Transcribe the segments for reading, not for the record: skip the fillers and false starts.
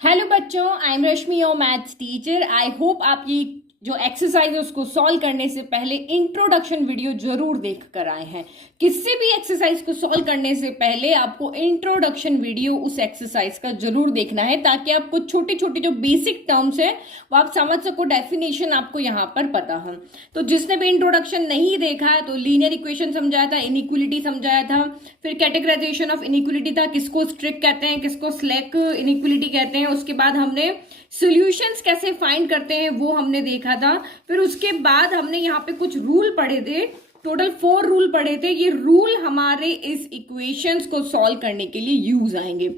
Hello बच्चों, I am Rashmi your maths teacher. I hope आप ये जो एक्सरसाइज है उसको सॉल्व करने से पहले इंट्रोडक्शन वीडियो जरूर देख कर आए हैं। किसी भी एक्सरसाइज को सॉल्व करने से पहले आपको इंट्रोडक्शन वीडियो उस एक्सरसाइज का जरूर देखना है ताकि आपको छोटी छोटी जो बेसिक टर्म्स है वो आप समझ सको, डेफिनेशन आपको यहाँ पर पता हो। तो जिसने भी इंट्रोडक्शन नहीं देखा है तो लीनियर इक्वेशन समझाया था, इनइक्वलिटी समझाया था, फिर कैटेगराइजेशन ऑफ इनइक्वलिटी था, किसको स्ट्रिक कहते हैं, किसको स्लैक इनइक्वलिटी कहते हैं। उसके बाद हमने सॉल्यूशंस कैसे फाइंड करते हैं वो हमने देखा था। फिर उसके बाद हमने यहाँ पे कुछ रूल पढ़े थे, टोटल 4 रूल पढ़े थे। ये रूल हमारे इस इक्वेशंस को सॉल्व करने के लिए यूज आएंगे।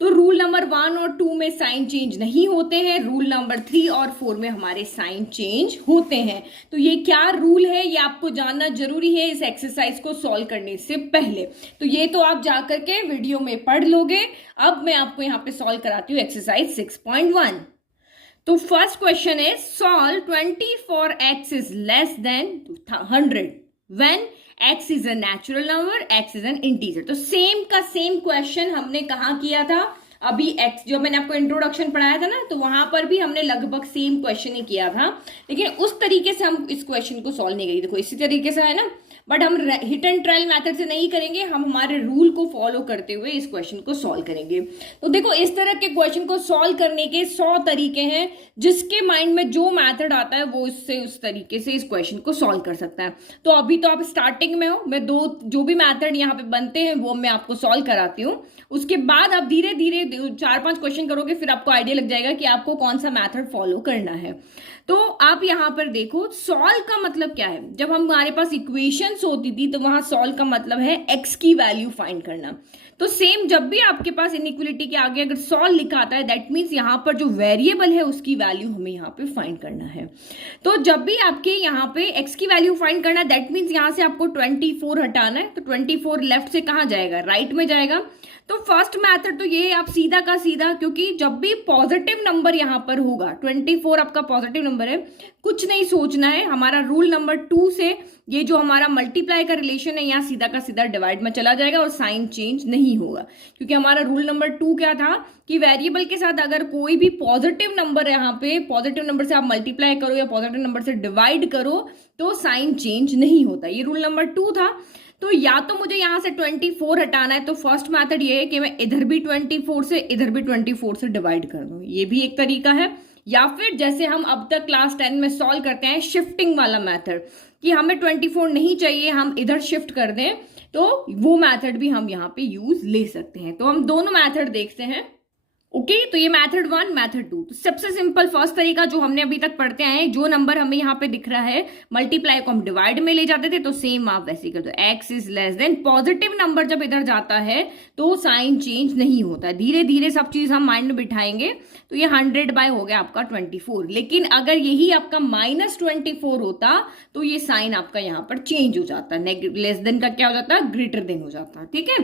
तो रूल नंबर 1 और 2 में साइन चेंज नहीं होते हैं, रूल नंबर 3 और 4 में हमारे साइन चेंज होते हैं। तो ये क्या रूल है ये आपको जानना जरूरी है इस एक्सरसाइज को सॉल्व करने से पहले। तो ये तो आप जाकर के वीडियो में पढ़ लोगे। अब मैं आपको यहाँ पे सॉल्व कराती हूँ एक्सरसाइज 6.1। तो फर्स्ट क्वेश्चन है, solve 24x is less then 100 when x is a natural number, x is an integer. तो सेम का सेम क्वेश्चन हमने कहाँ किया था, अभी x जो मैंने आपको इंट्रोडक्शन पढ़ाया था ना, तो वहां पर भी हमने लगभग सेम क्वेश्चन ही किया था, लेकिन उस तरीके से हम इस क्वेश्चन को सॉल्व नहीं करेंगे। देखो इसी तरीके से है ना, बट हम हिट एंड ट्रायल मेथड से नहीं करेंगे, हम हमारे रूल को फॉलो करते हुए इस क्वेश्चन को सॉल्व करेंगे। तो देखो इस तरह के क्वेश्चन को सॉल्व करने के 100 तरीके हैं, जिसके माइंड में जो मेथड आता है वो इससे उस तरीके से इस क्वेश्चन को सॉल्व कर सकता है। तो अभी तो आप स्टार्टिंग में हो, मैं दो जो भी मेथड यहाँ पे बनते हैं वो मैं आपको सॉल्व कराती हूँ। उसके बाद आप धीरे धीरे 4-5 क्वेश्चन करोगे, फिर आपको आइडिया लग जाएगा कि आपको कौन सा मेथड फॉलो करना है। तो आप यहां पर देखो, सॉल्व का मतलब क्या है। जब हमारे पास इक्वेशंस होती थी तो वहां सॉल्व का मतलब है एक्स की वैल्यू फाइंड करना। तो सेम जब भी आपके पास इनइक्वलिटी के आगे अगर सॉल्व लिखा आता है, दैट मीन्स यहां पर जो वेरिएबल है उसकी वैल्यू हमें यहां पे फाइंड करना है। तो जब भी आपके यहां पे एक्स की वैल्यू फाइंड करना है, दैट मीन्स यहां से आपको 24 हटाना है। तो 24 लेफ्ट से कहां जाएगा, राइट में जाएगा। तो फर्स्ट मेथड तो ये आप सीधा का सीधा, क्योंकि जब भी पॉजिटिव नंबर यहां पर होगा, 24 आपका पॉजिटिव नंबर है, कुछ नहीं सोचना है। हमारा रूल नंबर 2 से ये जो हमारा मल्टीप्लाई का रिलेशन है, यहाँ सीधा का सीधा डिवाइड में चला जाएगा और साइन चेंज नहीं होगा, क्योंकि हमारा रूल नंबर 2 क्या था कि वेरिएबल के साथ अगर कोई भी पॉजिटिव नंबर यहाँ पे पॉजिटिव नंबर से आप मल्टीप्लाई करो या पॉजिटिव नंबर से डिवाइड करो तो साइन चेंज नहीं होता। ये रूल नंबर 2 था। तो या तो मुझे यहां से 24 हटाना है, तो फर्स्ट मेथड ये है कि मैं इधर भी 24 से इधर भी 24 से डिवाइड कर दूं, ये भी एक तरीका है। या फिर जैसे हम अब तक क्लास 10 में सॉल्व करते हैं, शिफ्टिंग वाला मेथड, कि हमें 24 नहीं चाहिए, हम इधर शिफ्ट कर दें, तो वो मेथड भी हम यहाँ पे यूज ले सकते हैं। तो हम दोनों मेथड देखते हैं। ओके तो ये मेथड 1, मेथड 2। तो सबसे सिंपल फर्स्ट तरीका जो हमने अभी तक पढ़ते आए हैं, जो नंबर हमें यहाँ पे दिख रहा है मल्टीप्लाई को हम डिवाइड में ले जाते थे, तो सेम आप वैसे कर दो, x is less then, positive number जब इधर जाता है तो साइन चेंज नहीं होता। धीरे धीरे सब चीज हम माइंड में बिठाएंगे। तो ये 100 बाय हो गया आपका 24, लेकिन अगर यही आपका -24 होता तो ये साइन आपका यहाँ पर चेंज हो जाता, लेस देन का क्या हो जाता, ग्रेटर देन हो जाता। ठीक है,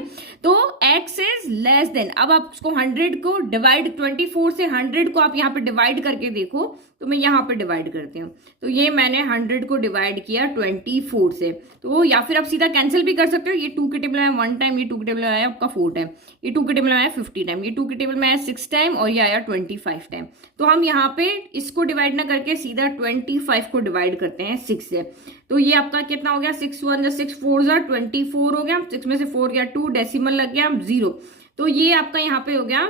तो एक्स इज लेस देन, अब आप उसको 100 को डिवाइड 24 से 100 को आप यहाँ पे डिवाइड करके देखो, तो मैं यहाँ पे डिवाइड करती हूँ। तो ये मैंने 100 को डिवाइड किया 24 से, तो या फिर आप सीधा कैंसिल भी कर सकते हो। ये 2 के टेबल में 1 टाइम, ये 2 के टेबल में आया आपका 4 टाइम, ये 2 के टेबल में आया 50 टाइम, ये 2 के टेबल में आया 6 टाइम, और ये आया 25 टाइम। तो हम यहाँ पे इसको डिवाइड ना करके सीधा 25 को डिवाइड करते हैं 6 से। तो ये आपका कितना हो गया, 6 1 जा 6 4 जा 24 हो गया, 6 में से 4 गया 2, डेसिमल लग गया 0। तो ये आपका यहाँ पे हो गया,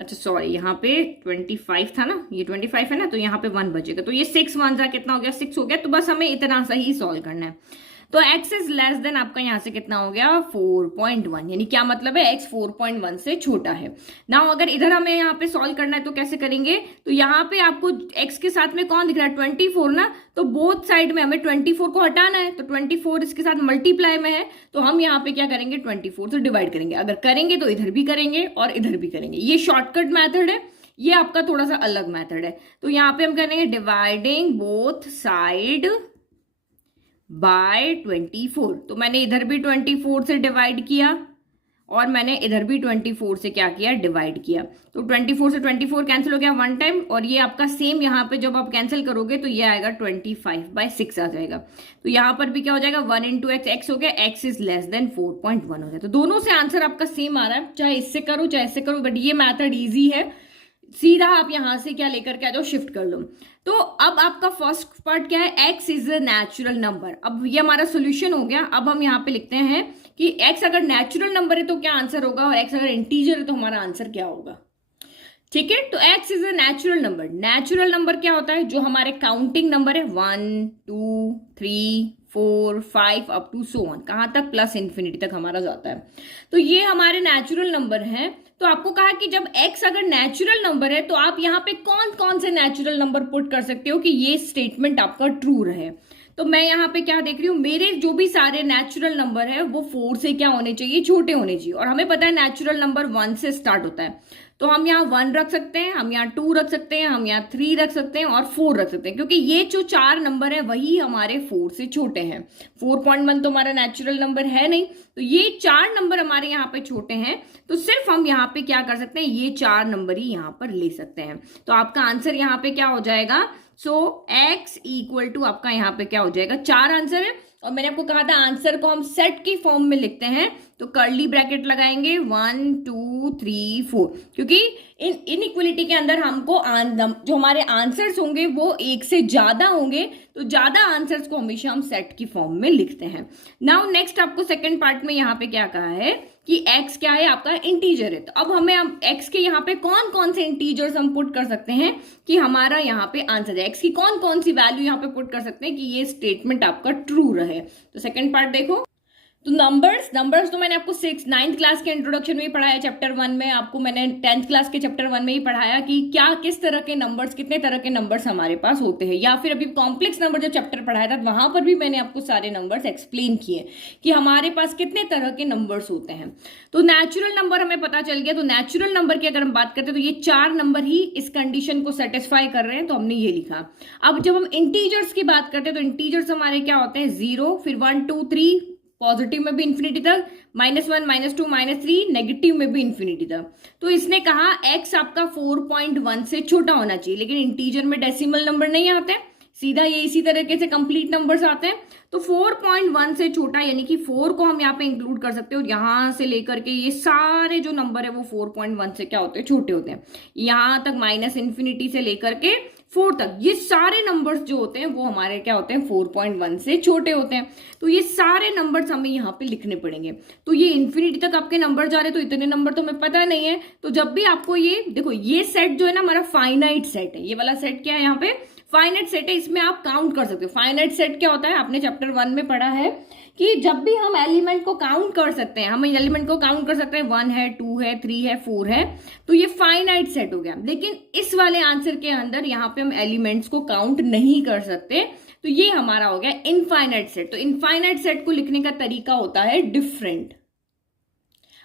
अच्छा सॉरी यहाँ पे 25 था ना, ये 25 है ना, तो यहाँ पे 1 बचेगा। तो ये 6 1 जा कितना हो गया, 6 हो गया। तो बस हमें इतना सा ही सॉल्व करना है। तो x इज लेस देन आपका यहाँ से कितना हो गया, 4.1, यानी क्या मतलब है, x 4.1 से छोटा है ना। अगर इधर हमें यहाँ पे सॉल्व करना है तो कैसे करेंगे, तो यहाँ पे आपको x के साथ में कौन दिख रहा है, 24 ना, तो बोथ साइड में हमें 24 को हटाना है। तो 24 इसके साथ मल्टीप्लाई में है, तो हम यहाँ पे क्या करेंगे, 24 से डिवाइड करेंगे। अगर करेंगे तो इधर भी करेंगे और इधर भी करेंगे। ये शॉर्टकट मैथड है, ये आपका थोड़ा सा अलग मैथड है। तो यहाँ पे हम करेंगे डिवाइडिंग बोथ साइड बाय 24। तो मैंने इधर भी 24 से डिवाइड किया और मैंने इधर भी 24 से क्या किया, डिवाइड किया। तो 24 से 24 कैंसिल हो गया वन टाइम, और ये आपका सेम यहाँ पे जब आप कैंसिल करोगे तो ये आएगा 25/6 आ जाएगा। तो यहाँ पर भी क्या हो जाएगा, 1 इंटू एक्स, एक्स हो गया, एक्स इज लेस देन 4.1 हो जाए। तो दोनों से आंसर आपका सेम आ रहा है, चाहे इससे करो चाहे इससे करो, बट ये मैथड ईजी है। सीधा आप यहां से क्या लेकर के आ जाओ, शिफ्ट कर लो। तो अब आपका फर्स्ट पार्ट क्या है, x is a natural number. अब ये हमारा सोल्यूशन हो गया। अब हम यहाँ पे लिखते हैं कि x अगर नेचुरल नंबर है तो क्या आंसर होगा, और x अगर इंटीजर है तो हमारा आंसर क्या होगा। ठीक है, तो x is a natural number. Natural number क्या होता है, जो हमारे काउंटिंग नंबर है 1 2 3 4 5 अप टू सो ऑन, कहां तक, प्लस इन्फिनिटी तक हमारा जाता है। तो ये हमारे नेचुरल नंबर हैं। तो आपको कहा कि जब x अगर नेचुरल नंबर है तो आप यहाँ पे कौन कौन से नेचुरल नंबर पुट कर सकते हो कि ये स्टेटमेंट आपका ट्रू रहे। तो मैं यहाँ पे क्या देख रही हूँ, मेरे जो भी सारे नेचुरल नंबर है वो 4 से क्या होने चाहिए, छोटे होने चाहिए। और हमें पता है नेचुरल नंबर 1 से स्टार्ट होता है, तो हम यहाँ 1 रख सकते हैं, हम यहाँ 2 रख सकते हैं, हम यहाँ 3 रख सकते हैं और 4 रख सकते हैं, क्योंकि ये जो 4 नंबर है वही हमारे 4 से छोटे हैं। 4.1 तो हमारा नेचुरल नंबर है नहीं, तो ये 4 नंबर हमारे यहाँ पे छोटे हैं। तो सिर्फ हम यहाँ पे क्या कर सकते हैं, ये 4 नंबर ही यहाँ पर ले सकते हैं। तो आपका आंसर यहाँ पे क्या हो जाएगा, सो x इक्वल टू आपका यहाँ पे क्या हो जाएगा, 4 आंसर है। और मैंने आपको कहा था आंसर को हम सेट की फॉर्म में लिखते हैं, तो कर्ली ब्रैकेट लगाएंगे 1 2 3 4, क्योंकि इन इनइक्वलिटी के अंदर हमको जो हमारे आंसर्स होंगे वो एक से ज्यादा होंगे, तो ज्यादा आंसर्स को हमेशा हम सेट की फॉर्म में लिखते हैं। नाउ नेक्स्ट आपको सेकंड पार्ट में यहाँ पे क्या कहा है कि x क्या है, आपका इंटीजर है। तो अब हमें x के यहाँ पे कौन कौन से इंटीजर्स हम पुट कर सकते हैं कि हमारा यहाँ पे आंसर है, x की कौन कौन सी वैल्यू यहाँ पे पुट कर सकते हैं कि ये स्टेटमेंट आपका ट्रू रहे। तो सेकंड पार्ट देखो, तो नंबर्स तो मैंने आपको 9th क्लास के इंट्रोडक्शन में ही पढ़ाया, चैप्टर 1 में आपको मैंने 10th क्लास के चैप्टर 1 में ही पढ़ाया कि क्या किस तरह के नंबर्स, कितने तरह के नंबर्स हमारे पास होते हैं। या फिर अभी कॉम्प्लेक्स नंबर जो चैप्टर पढ़ाया था वहां पर भी मैंने आपको सारे नंबर्स एक्सप्लेन किए कि हमारे पास कितने तरह के नंबर्स होते हैं। तो नेचुरल नंबर हमें पता चल गया। तो नेचुरल नंबर की अगर हम बात करते हैं तो ये 4 नंबर ही इस कंडीशन को सेटिस्फाई कर रहे हैं, तो हमने ये लिखा। अब जब हम इंटीजर्स की बात करते हैं तो इंटीजर्स हमारे क्या होते हैं, 0, फिर 1 2 3, पॉजिटिव में भी इन्फिनिटी तक, -1 -2 -3, नेगेटिव में भी इन्फिनिटी तक। तो इसने कहा x आपका 4.1 से छोटा होना चाहिए, लेकिन इंटीजर में डेसिमल नंबर नहीं आते, सीधा ये इसी तरीके से कंप्लीट नंबर्स आते हैं। तो 4.1 से छोटा, यानी कि 4 को हम यहाँ पे इंक्लूड कर सकते हो। यहां से लेकर के ये सारे जो नंबर है वो 4.1 से क्या होते हैं, छोटे होते हैं। यहां तक माइनस इन्फिनिटी से लेकर के 4 तक ये सारे नंबर्स जो होते हैं वो हमारे क्या होते हैं, 4.1 से छोटे होते हैं। तो ये सारे नंबर्स हमें यहाँ पे लिखने पड़ेंगे। तो ये इन्फिनिटी तक आपके नंबर जा रहे हैं, तो इतने नंबर तो हमें पता नहीं है। तो जब भी आपको ये देखो, ये सेट जो है ना हमारा फाइनाइट सेट है, ये वाला सेट क्या है, यहाँ पे फाइनाइट सेट है, इसमें आप काउंट कर सकते हो। फाइनाइट सेट क्या होता है, आपने चैप्टर 1 में पढ़ा है कि जब भी हम एलिमेंट को काउंट कर सकते हैं, हम एलिमेंट को काउंट कर सकते हैं, 1 है 2 है 3 है 4 है, तो ये फाइनाइट सेट हो गया। लेकिन इस वाले आंसर के अंदर यहाँ पे हम एलिमेंट्स को काउंट नहीं कर सकते, तो ये हमारा हो गया इनफाइनाइट सेट। तो इनफाइनाइट सेट को लिखने का तरीका होता है डिफरेंट।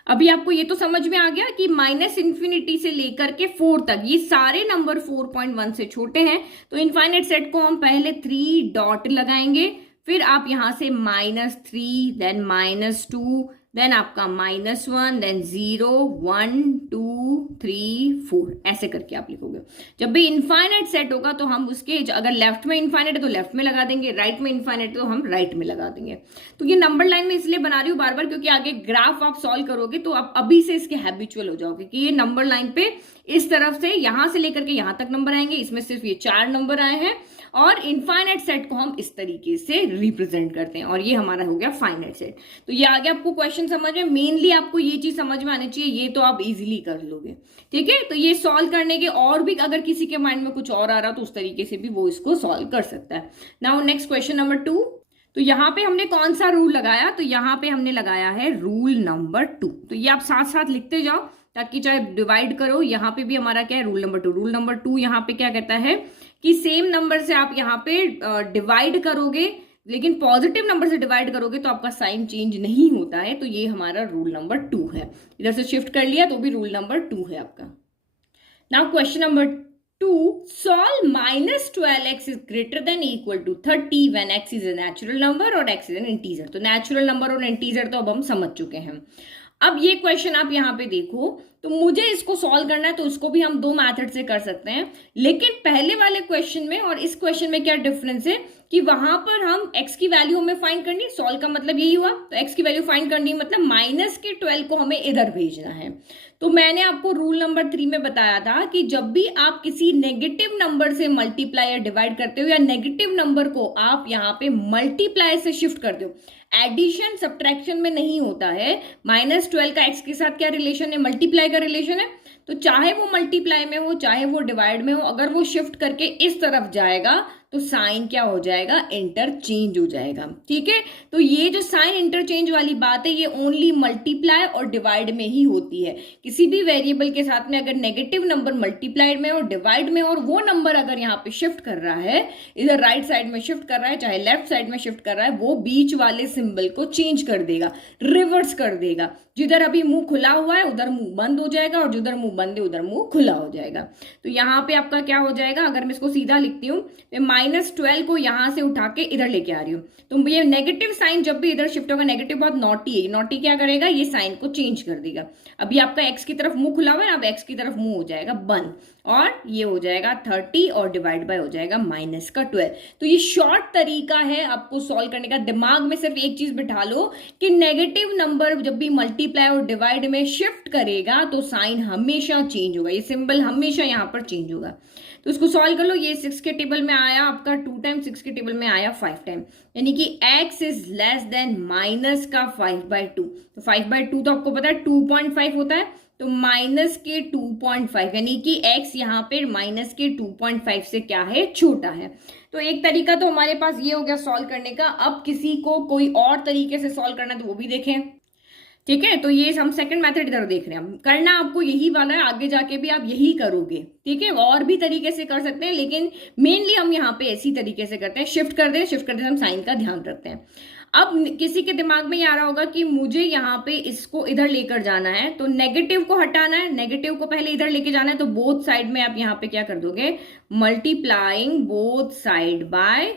अभी आपको ये तो समझ में आ गया कि माइनस इन्फिनिटी से लेकर के 4 तक ये सारे नंबर 4.1 से छोटे हैं। तो इनफाइनाइट सेट को हम पहले 3 डॉट लगाएंगे, फिर आप यहां से -3, देन -2, देन आपका -1, देन 0 1 2 3 4, ऐसे करके आप लिखोगे। जब भी इनफाइनाइट सेट होगा तो हम उसके अगर लेफ्ट में इनफाइनाइट है तो लेफ्ट में लगा देंगे, राइट में इनफाइनाइट है तो हम राइट में लगा देंगे। तो ये नंबर लाइन में इसलिए बना रही हूँ बार बार, क्योंकि आगे ग्राफ आप सॉल्व करोगे तो आप अभी से इसके हैबिचुअल हो जाओगे कि ये नंबर लाइन पे इस तरफ से यहां से लेकर के यहां तक नंबर आएंगे, इसमें सिर्फ ये 4 नंबर आए हैं, और इनफाइनाइट सेट को हम इस तरीके से रिप्रेजेंट करते हैं, और ये हमारा हो गया फाइनाइट सेट। तो ये आगे आपको क्वेश्चन समझ में, मेनली आपको ये चीज समझ में आनी चाहिए, ये तो आप इजीली कर लोगे। ठीक है, तो ये सॉल्व करने के और भी अगर किसी के माइंड में कुछ और आ रहा तो उस तरीके से भी वो इसको सॉल्व कर सकता है। Now next question number 2। तो यहाँ पे हमने कौन सा रूल लगाया, तो यहाँ पे हमने लगाया है रूल नंबर 2। तो ये आप साथ साथ लिखते जाओ ताकि चाहे डिवाइड करो, यहाँ पे भी हमारा क्या है, रूल नंबर 2। रूल नंबर 2 यहाँ पे क्या कहता है कि सेम नंबर से आप यहाँ पे डिवाइड करोगे, लेकिन पॉजिटिव नंबर से डिवाइड करोगे तो आपका साइन चेंज नहीं होता है। तो ये हमारा रूल नंबर 2 है। इधर से शिफ्ट कर लिया तो भी रूल नंबर 2 है आपका। Now question number 2, solve -12x is greater than equal to 30 when x is a natural number और x इज एन इंटीजर। तो नेचुरल नंबर और इंटीजर तो अब हम समझ चुके हैं। अब ये क्वेश्चन आप यहाँ पे देखो, तो मुझे इसको सॉल्व करना है तो इसको भी हम दो मेथड से कर सकते हैं, लेकिन पहले वाले क्वेश्चन में और इस क्वेश्चन में क्या डिफरेंस है कि वहां पर हम x की वैल्यू हमें फाइंड करनी, सॉल्व का मतलब यही हुआ, तो x की वैल्यू फाइंड करनी मतलब माइनस के 12 को हमें इधर भेजना है। तो मैंने आपको रूल नंबर 3 में बताया था कि जब भी आप किसी नेगेटिव नंबर से मल्टीप्लाई या डिवाइड करते हो या नेगेटिव नंबर को आप यहाँ पे मल्टीप्लाई से शिफ्ट करते हो, एडिशन सब्ट्रैक्शन में नहीं होता है। -12 का x के साथ क्या रिलेशन है, मल्टीप्लाई का रिलेशन है, तो चाहे वो मल्टीप्लाई में हो चाहे वो डिवाइड में हो, अगर वो शिफ्ट करके इस तरफ जाएगा तो साइन क्या हो जाएगा, इंटरचेंज हो जाएगा। ठीक है, तो ये जो साइन इंटरचेंज वाली बात है ये ओनली मल्टीप्लाई और डिवाइड में ही होती है। किसी भी वेरिएबल के साथ में अगर नेगेटिव नंबर मल्टीप्लाइड में और डिवाइड में और वो नंबर अगर यहाँ पे शिफ्ट कर रहा है, इधर राइट साइड में शिफ्ट कर रहा है चाहे लेफ्ट साइड में शिफ्ट कर रहा है, वो बीच वाले सिंबल को चेंज कर देगा, रिवर्स कर देगा। जिधर अभी मुंह खुला हुआ है उधर मुंह बंद हो जाएगा और जिधर मुंह बंद है उधर मुंह खुला हो जाएगा। तो यहाँ पे आपका क्या हो जाएगा, अगर मैं इसको सीधा लिखती हूँ, -12 को यहां से उठा के इधर लेके आ रही हूँ, तो ये नेगेटिव साइन जब भी इधर शिफ्ट होगा, नेगेटिव बहुत नॉटी है, नॉटी क्या करेगा, ये साइन को चेंज कर देगा। अभी आपका x की तरफ मुंह खुला हुआ है, अब x की तरफ मुंह हो जाएगा बंद और ये हो जाएगा 30 और डिवाइड बाय हो जाएगा -12। तो ये शॉर्ट तरीका है आपको सॉल्व करने का। दिमाग में सिर्फ एक चीज बिठा लो कि नेगेटिव नंबर जब भी मल्टीप्लाई और डिवाइड में शिफ्ट करेगा तो साइन हमेशा चेंज होगा, ये सिंबल हमेशा यहाँ पर चेंज होगा। तो इसको सॉल्व कर लो, ये 6 के टेबल में आया आपका 2 टाइम, 6 के टेबल में आया 5 टाइम, यानी कि x is less then minus का 5/2। तो 5/2 तो आपको पता है 2.5 होता है, तो माइनस के 2.5 यानी कि x यहाँ पे माइनस के 2.5 से क्या है, छोटा है। तो एक तरीका तो हमारे पास ये हो गया सॉल्व करने का। अब किसी को कोई और तरीके से सॉल्व करना है तो वो भी देखें। ठीक है, तो ये हम सेकंड मेथड इधर देख रहे हैं, करना आपको यही वाला है, आगे जाके भी आप यही करोगे। ठीक है, और भी तरीके से कर सकते हैं लेकिन मेनली हम यहाँ पे ऐसी तरीके से करते हैं, शिफ्ट करते हम साइन का ध्यान रखते हैं। अब किसी के दिमाग में ये आ रहा होगा कि मुझे यहाँ पे इसको इधर लेकर जाना है, तो नेगेटिव को हटाना है, नेगेटिव को पहले इधर लेके जाना है, तो बोथ साइड में आप यहाँ पे क्या कर दोगे, multiplying both side by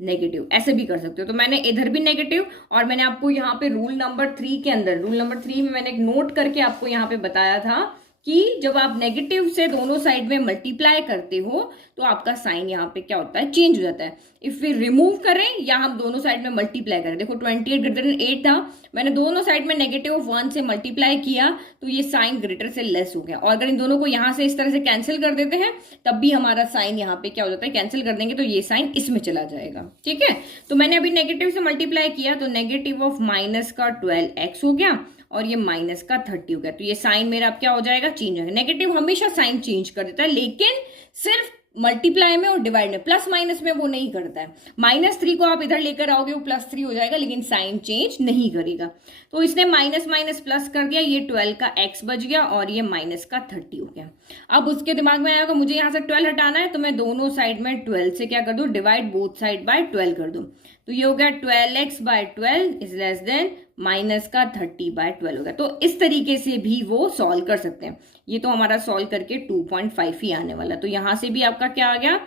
negative, ऐसे भी कर सकते हो। तो मैंने इधर भी नेगेटिव, और मैंने आपको यहाँ पे रूल नंबर 3 के अंदर, रूल नंबर 3 में मैंने एक नोट करके आपको यहाँ पे बताया था कि जब आप नेगेटिव से दोनों साइड में मल्टीप्लाई करते हो तो आपका साइन यहाँ पे क्या होता है, चेंज हो जाता है। इफ वी रिमूव करें या हम दोनों साइड में मल्टीप्लाई करें, देखो 28 ग्रेटर देन 8 था, मैंने दोनों साइड में -1 से मल्टीप्लाई किया तो ये साइन ग्रेटर से लेस हो गया। और अगर इन दोनों को यहाँ से इस तरह से कैंसिल कर देते हैं तब भी हमारा साइन यहाँ पे क्या हो जाता है, कैंसिल कर देंगे तो ये साइन इसमें चला जाएगा। ठीक है, तो मैंने अभी नेगेटिव से मल्टीप्लाई किया तो नेगेटिव ऑफ माइनस का 12x हो गया और ये माइनस का 30 हो गया। तो ये साइन मेरा अब क्या हो जाएगा, चेंज हो गया। नेगेटिव हमेशा साइन चेंज कर देता है लेकिन सिर्फ मल्टीप्लाई में और डिवाइड में, प्लस माइनस में वो नहीं करता है। -3 को आप इधर लेकर आओगे वो +3 हो जाएगा लेकिन साइन चेंज नहीं करेगा। तो इसने माइनस माइनस प्लस कर दिया, ये 12 का x बच गया और ये माइनस का 30 हो गया। अब उसके दिमाग में आएगा मुझे यहाँ से 12 हटाना है, तो मैं दोनों साइड में 12 से क्या कर दूं, डिवाइड बोथ साइड बाय 12 कर दूं। तो ये हो गया 12x/12 is less then minus का 30/12 हो गया। तो इस तरीके से भी वो सॉल्व कर सकते हैं। ये तो हमारा सॉल्व करके 2.5 ही आने वाला, तो यहां से भी आपका क्या आ गया,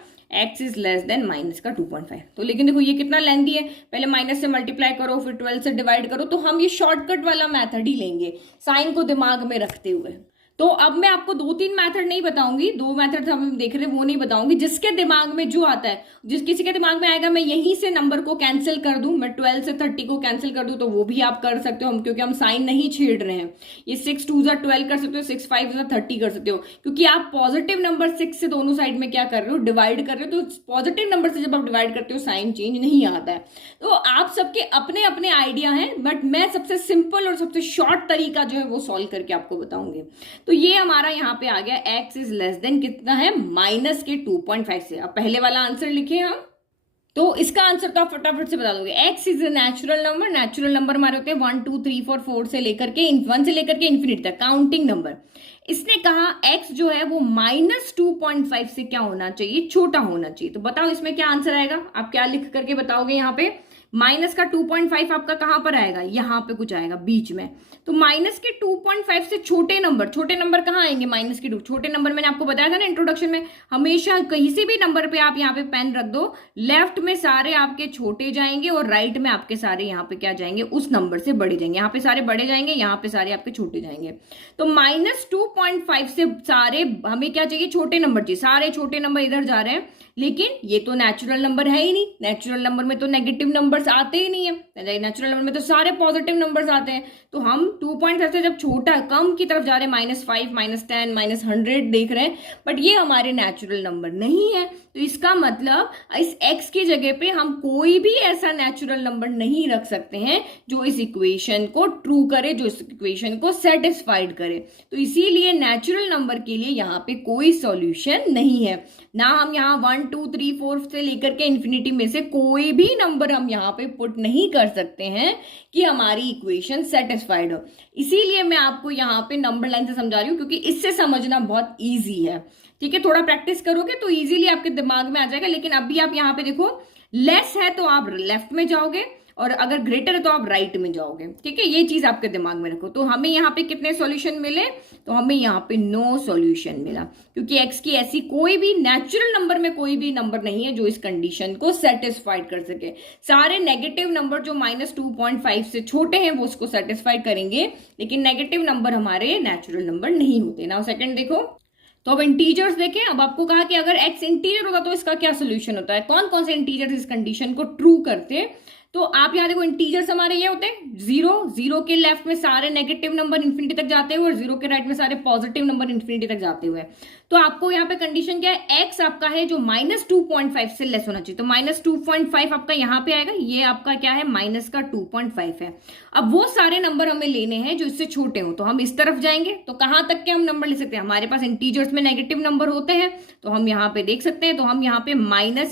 x is less then minus का 2.5। तो लेकिन देखो ये कितना लेंथी है, पहले माइनस से मल्टीप्लाई करो फिर 12 से डिवाइड करो, तो हम ये शॉर्टकट वाला मेथड ही लेंगे साइन को दिमाग में रखते हुए। तो अब मैं आपको 2-3 मेथड नहीं बताऊंगी, 2 मेथड हम देख रहे हैं वो नहीं बताऊंगी, जिसके दिमाग में जो आता है, जिस किसी के दिमाग में आएगा मैं यहीं से नंबर को कैंसिल कर दूं, मैं 12 से 30 को कैंसिल कर दूं, तो वो भी आप कर सकते हो, हम क्योंकि हम साइन नहीं छेड़ रहे हैं। ये 6 2 12 कर सकते हो, 6 5 30 कर सकते हो, क्योंकि आप पॉजिटिव नंबर 6 से दोनों साइड में क्या कर रहे हो, डिवाइड कर रहे हो। तो पॉजिटिव नंबर से जब आप डिवाइड करते हो साइन चेंज नहीं आता है। तो आप सबके अपने अपने आइडिया हैं, बट मैं सबसे सिंपल और सबसे शॉर्ट तरीका जो है वो सॉल्व करके आपको बताऊंगी। तो ये हमारा यहाँ पे आ गया x इज लेस देन कितना है, माइनस के 2.5 से। अब पहले वाला आंसर लिखे हम, तो इसका आंसर तो आप फटाफट से बता दोगे। x is a natural number, natural number हमारे होते हैं 1 2 3 4 4 से लेकर के 1 से लेकर के इन्फिनिटी तक काउंटिंग नंबर। इसने कहा x जो है वो -2.5 से क्या होना चाहिए, छोटा होना चाहिए। तो बताओ इसमें क्या आंसर आएगा, आप क्या लिख करके बताओगे यहाँ पे, माइनस का 2.5 आपका कहां पर आएगा, यहां पे कुछ आएगा बीच में। तो माइनस के 2.5 से छोटे नंबर कहां आएंगे, माइनस के 2 छोटे नंबर। मैंने आपको बताया था ना इंट्रोडक्शन में, हमेशा कहीं से भी नंबर पे आप यहाँ पे पेन रख दो, लेफ्ट में सारे आपके छोटे जाएंगे और राइट में आपके सारे यहाँ पे क्या जाएंगे, उस नंबर से बड़े जाएंगे। यहाँ पे सारे बड़े जाएंगे, यहाँ पे सारे आपके छोटे जाएंगे। तो -2.5 से सारे हमें क्या चाहिए, छोटे नंबर चाहिए। सारे छोटे नंबर इधर जा रहे हैं, लेकिन ये तो नेचुरल नंबर है ही नहीं। नेचुरल नंबर में तो नेगेटिव नंबर्स आते ही नहीं है, नेचुरल नंबर में तो सारे पॉजिटिव नंबर्स आते हैं। तो हम 2.5 से जब छोटा कम की तरफ जा रहे हैं, -5, -10, -100 देख रहे हैं, बट ये हमारे नेचुरल नंबर नहीं है। तो इसका मतलब इस x की जगह पे हम कोई भी ऐसा नेचुरल नंबर नहीं रख सकते हैं जो इस इक्वेशन को ट्रू करे, जो इस इक्वेशन को सेटिस्फाइड करे। तो इसीलिए नेचुरल नंबर के लिए यहाँ पे कोई सॉल्यूशन नहीं है। ना हम यहाँ 1, 2, 3, 4 से लेकर के इन्फिनिटी में से कोई भी नंबर हम यहाँ पे पुट नहीं कर सकते हैं कि हमारी इक्वेशन सेटिस्फाइड हो। इसीलिए मैं आपको यहाँ पे नंबर लाइन से समझा रही हूँ, क्योंकि इससे समझना बहुत ईजी है। ठीक है, थोड़ा प्रैक्टिस करोगे तो इजीली आपके दिमाग में आ जाएगा। लेकिन अभी आप यहाँ पे देखो, लेस है तो आप लेफ्ट में जाओगे, और अगर ग्रेटर है तो आप राइट में जाओगे। ठीक है, ये चीज आपके दिमाग में रखो। तो हमें यहाँ पे कितने सॉल्यूशन मिले, तो हमें यहाँ पे नो सॉल्यूशन मिला, क्योंकि एक्स की ऐसी कोई भी नेचुरल नंबर में कोई भी नंबर नहीं है जो इस कंडीशन को सेटिस्फाइड कर सके। सारे नेगेटिव नंबर जो -2.5 से छोटे हैं वो उसको सेटिस्फाई करेंगे, लेकिन नेगेटिव नंबर हमारे नेचुरल नंबर नहीं होते। नाउ सेकंड देखो, तो अब इंटीजर्स देखें। अब आपको कहा कि अगर x इंटीजर होता तो इसका क्या सोल्यूशन होता है, कौन कौन से इंटीजर्स इस कंडीशन को ट्रू करते। तो आप यहाँ देखो, इंटीजर्स हमारे ये होते हैं 0, 0 के लेफ्ट में सारे नेगेटिव नंबर इन्फिनिटी तक जाते हुए और 0 के राइट में सारे पॉजिटिव नंबर इन्फिनिटी तक जाते हुए। तो आपको यहाँ पे कंडीशन क्या है, x आपका है जो -2.5 से लेस होना चाहिए। तो -2.5 आपका यहाँ पे आएगा, ये आपका क्या है, माइनस का 2.5 है। अब वो सारे नंबर हमें लेने हैं जो इससे छोटे हो, तो हम इस तरफ जाएंगे। तो कहां तक के हम नंबर ले सकते हैं, हमारे पास इंटीजर्स में नेगेटिव नंबर होते हैं, तो हम यहाँ पे देख सकते हैं। तो हम यहाँ पे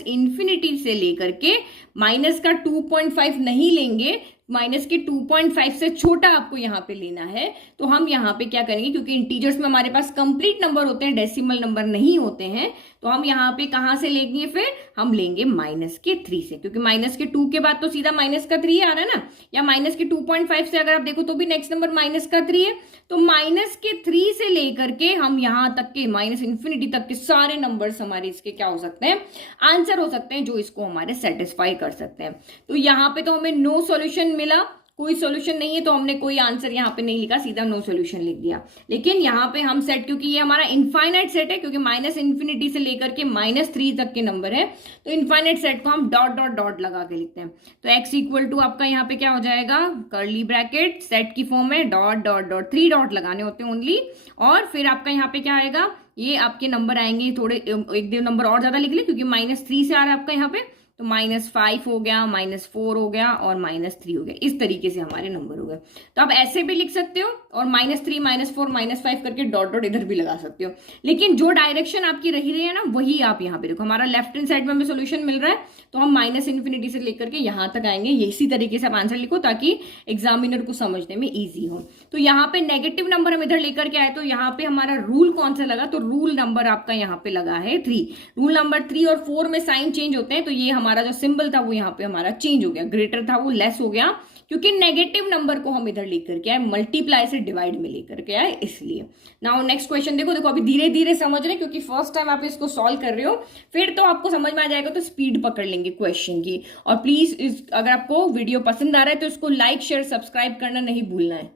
-इन्फिनिटी से लेकर के माइनस का 2.5 नहीं लेंगे, माइनस के 2.5 से छोटा आपको यहाँ पे लेना है। तो हम यहाँ पे क्या करेंगे, क्योंकि इंटीजर्स में हमारे पास कंप्लीट नंबर होते हैं, डेसिमल नंबर नहीं होते हैं, तो हम यहाँ पे कहां से लेंगे, फिर हम लेंगे -3 से, क्योंकि -2 के बाद तो सीधा -3 आ रहा है ना, या -2.5 से अगर आप देखो तो भी नेक्स्ट नंबर -3 है। तो -3 से लेकर के हम यहां तक के इन्फिनिटी तक के सारे नंबर्स हमारे इसके क्या हो सकते हैं, आंसर हो सकते हैं, जो इसको हमारे सेटिस्फाई कर सकते हैं। तो यहाँ पे तो हमें नो सॉल्यूशन मिला, कोई सॉल्यूशन नहीं है, तो हमने कोई आंसर यहाँ पे नहीं लिखा, सीधा नो सॉल्यूशन लिख दिया। लेकिन यहाँ पे हम सेट, क्योंकि ये हमारा इनफाइनाइट सेट है, क्योंकि -इन्फिनिटी से लेकर के -3 तक के नंबर है, तो इनफाइनाइट सेट को हम डॉट डॉट डॉट लगा के लिखते हैं। तो x इक्वल टू आपका यहाँ पे क्या हो जाएगा, कर्ली ब्रैकेट सेट की फॉर्म में डॉट डॉट डॉट, 3 डॉट लगाने होते हैं ओनली, और फिर आपका यहाँ पे क्या आएगा, ये आपके नंबर आएंगे थोड़े, एक दो नंबर और ज्यादा लिख ले, क्योंकि -3 से आ रहा है आपका यहाँ पे, तो -5 हो गया, -4 हो गया और -3 हो गया। इस तरीके से हमारे नंबर हो गए। तो आप ऐसे भी लिख सकते हो, और -3, -4, -5 करके डॉट डॉट इधर भी लगा सकते हो। लेकिन जो डायरेक्शन आपकी रही है ना, वही आप यहाँ पे देखो, हमारा लेफ्ट हैंड साइड में हमें सोल्यूशन मिल रहा है, तो हम -इन्फिनिटी से लेकर के यहाँ तक आएंगे। इसी तरीके से आप आंसर लिखो, ताकि एग्जामिनर को समझने में ईजी हो। तो यहाँ पे नेगेटिव नंबर हम इधर लेकर के आए, तो यहाँ पे हमारा रूल कौन सा लगा, तो रूल नंबर आपका यहाँ पे लगा है 3। रूल नंबर 3 और 4 में साइन चेंज होते हैं, तो ये हमारा जो सिंबल था वो यहाँ पे हमारा चेंज हो गया, ग्रेटर था वो लेस हो गया, क्योंकि नेगेटिव नंबर को हम इधर लेकर के आए, मल्टीप्लाई से डिवाइड में लेकर के आए, इसलिए। नाउ नेक्स्ट क्वेश्चन देखो, देखो अभी धीरे धीरे समझ रहे, क्योंकि फर्स्ट टाइम आप इसको सॉल्व कर रहे हो, फिर तो आपको समझ में आ जाएगा, तो स्पीड पकड़ लेंगे क्वेश्चन की। और प्लीज अगर आपको वीडियो पसंद आ रहा है तो इसको लाइक, शेयर, सब्सक्राइब करना नहीं भूलना है।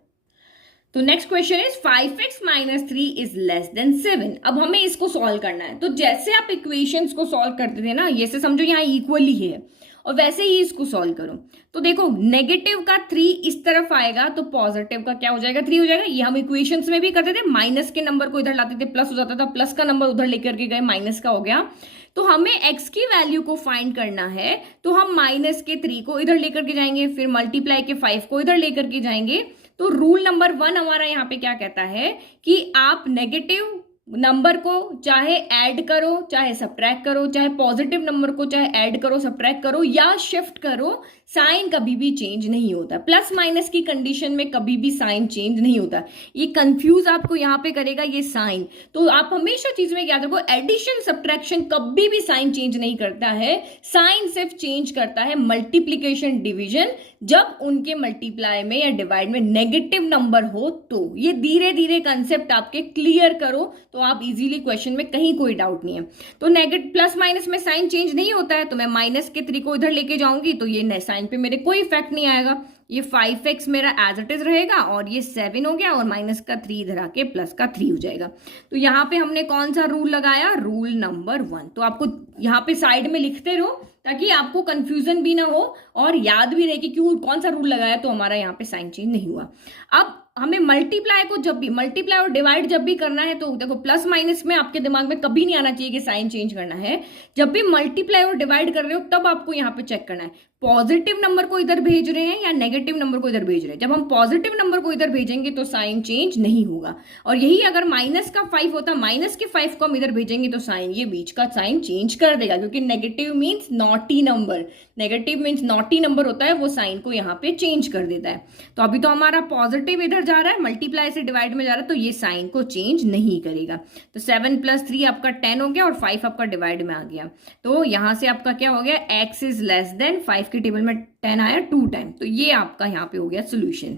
तो next question is 5x - 3 is less then 7। अब हमें इसको सॉल्व करना है। तो जैसे आप इक्वेशंस को सॉल्व करते थे ना, ये से समझो यहाँ इक्वली है, और वैसे ही इसको सॉल्व करो। तो देखो, नेगेटिव का 3 इस तरफ आएगा, तो पॉजिटिव का क्या हो जाएगा, 3 हो जाएगा। ये हम इक्वेशंस में भी करते थे, माइनस के नंबर को इधर लाते थे, प्लस हो जाता था, प्लस का नंबर उधर लेकर के गए, माइनस का हो गया। तो हमें x की वैल्यू को फाइंड करना है, तो हम -3 को इधर लेकर के जाएंगे, फिर मल्टीप्लाई के 5 को इधर लेकर के जाएंगे। तो रूल नंबर 1 हमारा यहाँ पे क्या कहता है कि आप नेगेटिव नंबर को चाहे ऐड करो चाहे सब्ट्रैक्ट करो, चाहे पॉजिटिव नंबर को चाहे ऐड करो सब्ट्रैक्ट करो या शिफ्ट करो, साइन कभी भी चेंज नहीं होता। प्लस माइनस की कंडीशन में कभी भी साइन चेंज नहीं होता। ये कंफ्यूज आपको यहाँ पे करेगा ये साइन। तो आप हमेशा चीज में याद रखो, एडिशन सब्ट्रैक्शन कभी भी साइन चेंज नहीं करता है। साइन सिर्फ चेंज करता है मल्टीप्लीकेशन डिवीजन, जब उनके मल्टीप्लाई में या डिवाइड में नेगेटिव नंबर हो तो। ये धीरे धीरे कंसेप्ट आपके क्लियर करो तो आप इजीली क्वेश्चन में कहीं कोई डाउट नहीं है। तो नेगेटिव प्लस माइनस में साइन चेंज नहीं होता है, तो मैं माइनस के 3 को इधर लेके जाऊंगी तो ये साइन पे मेरे कोई इफेक्ट नहीं आएगा। ये 5x मेरा एज इट इज रहेगा और ये 7 हो गया और माइनस का 3 इधर आके प्लस का 3 हो जाएगा। तो यहाँ पे हमने कौन सा रूल लगाया, रूल नंबर 1। तो आपको यहाँ पे साइड में लिखते रहो ताकि आपको कंफ्यूजन भी ना हो और याद भी रहे कि क्यों कौन सा रूल लगाया तो हमारा यहाँ पे साइन चेंज नहीं हुआ। अब हमें मल्टीप्लाई को जब भी मल्टीप्लाई और डिवाइड जब भी करना है तो देखो प्लस माइनस में आपके दिमाग में कभी नहीं आना चाहिए कि साइन चेंज करना है। जब भी मल्टीप्लाई और डिवाइड कर रहे हो तब आपको यहाँ पे चेक करना है पॉजिटिव नंबर को इधर भेज रहे हैं या नेगेटिव नंबर को इधर भेज रहे हैं। जब हम पॉजिटिव नंबर को इधर भेजेंगे तो साइन चेंज नहीं होगा, और यही अगर माइनस का 5 होता, माइनस के 5 को हम इधर भेजेंगे तो साइन ये बीच का साइन चेंज कर देगा, क्योंकि negative means naughty number, negative means naughty number होता है, वो साइन को यहाँ पे चेंज कर देता है। तो अभी तो हमारा पॉजिटिव इधर जा रहा है, मल्टीप्लाई से डिवाइड में जा रहा है, तो ये साइन को चेंज नहीं करेगा। तो 7 + 3 आपका 10 हो गया और 5 आपका डिवाइड में आ गया। तो यहां से आपका क्या हो गया, x इज लेस देन 5 की टेबल में 10 आया 2 टाइम, तो ये आपका यहाँ पे हो गया सोल्यूशन।